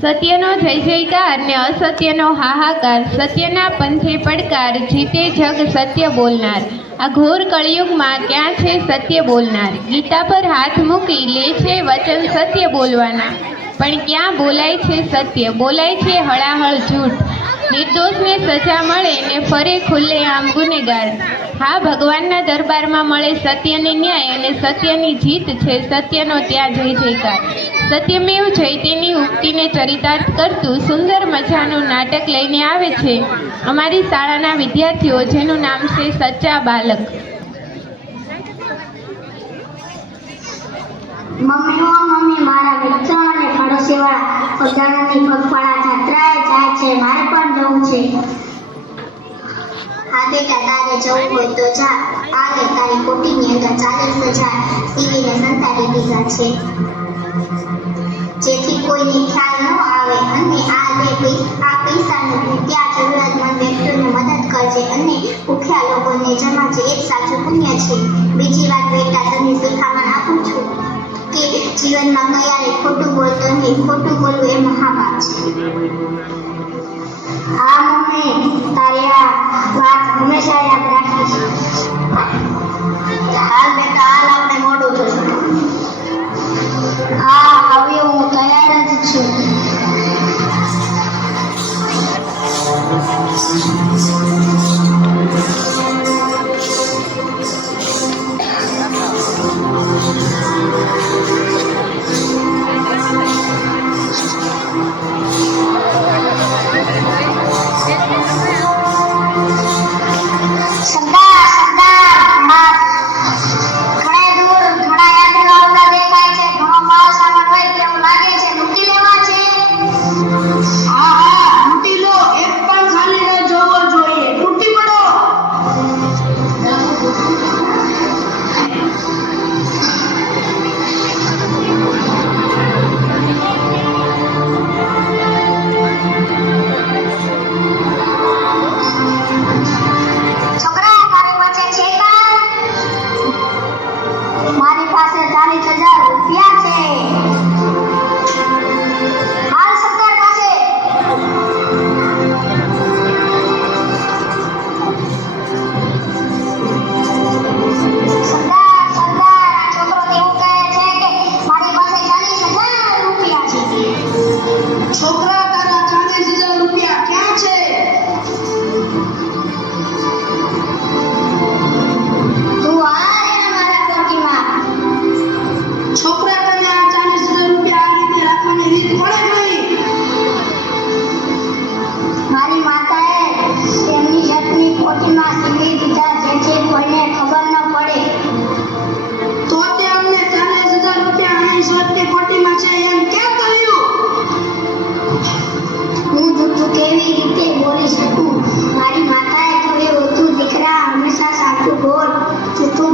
સત્યનો જય જયકાર ને અસત્યનો હાહાકાર. સત્યના પંથે પડકાર. જીતે જગ સત્ય બોલનાર. આ ઘોર કળિયુગમાં ક્યાં છે સત્ય બોલનાર? ગીતા પર હાથ મૂકી લે છે વચન સત્ય બોલવાના. પણ ક્યાં બોલાય છે સત્ય? બોલાય છે હળાહળ જૂઠ. નિર્દોષને સજા મળે ને ફરે ખુલ્લે આમ ગુનેગાર. હા, ભગવાનના દરબારમાં મળે સત્યને ન્યાય અને સત્યની જીત છે સત્યનો ત્યાં જય જયકાર. સત્યમેવ જયતેની ઉક્તિને ચરિતાર્થ કરતું સુંદર મજાનું નાટક લઈને આવે છે. અમારી શાળાના વિદ્યાર્થીઓ, જેનું નામ છે સચ્ચા બાલક. મમ્મી મમ્મી, મારા મિત્ર અને પડોશીવાળા પોતાનાની પગપાળા જાત્રાએ જાય છે, મારે પણ જવું છે. હા બેટા તારે જવું હોય તો જા. આ તારી કોટીની અંદર ચાલીસ હજાર સીવીને સંતાડી દીધા છે. કોઈને ખ્યાલ ન આવે અને આ પૈ- આ પૈસાનું ત્યાં જરૂરિયાતમંદ વ્યક્તિઓને મદદ કરજે અને ભૂખ્યા લોકોને જમાજે એક સાચું પુણ્ય છે. બીજી વાત બેટા તને શીખામણ આપું છું કે જીવનમાં ક્યારે ખોટું બોલતો નહીં, ખોટું બોલવું એ મહાપાપ છે. હા, મમ્મી, તારી આ વાત હંમેશા યાદ રાખીશ. હાલ બેટા હાલ Jesus. Thank you. Титул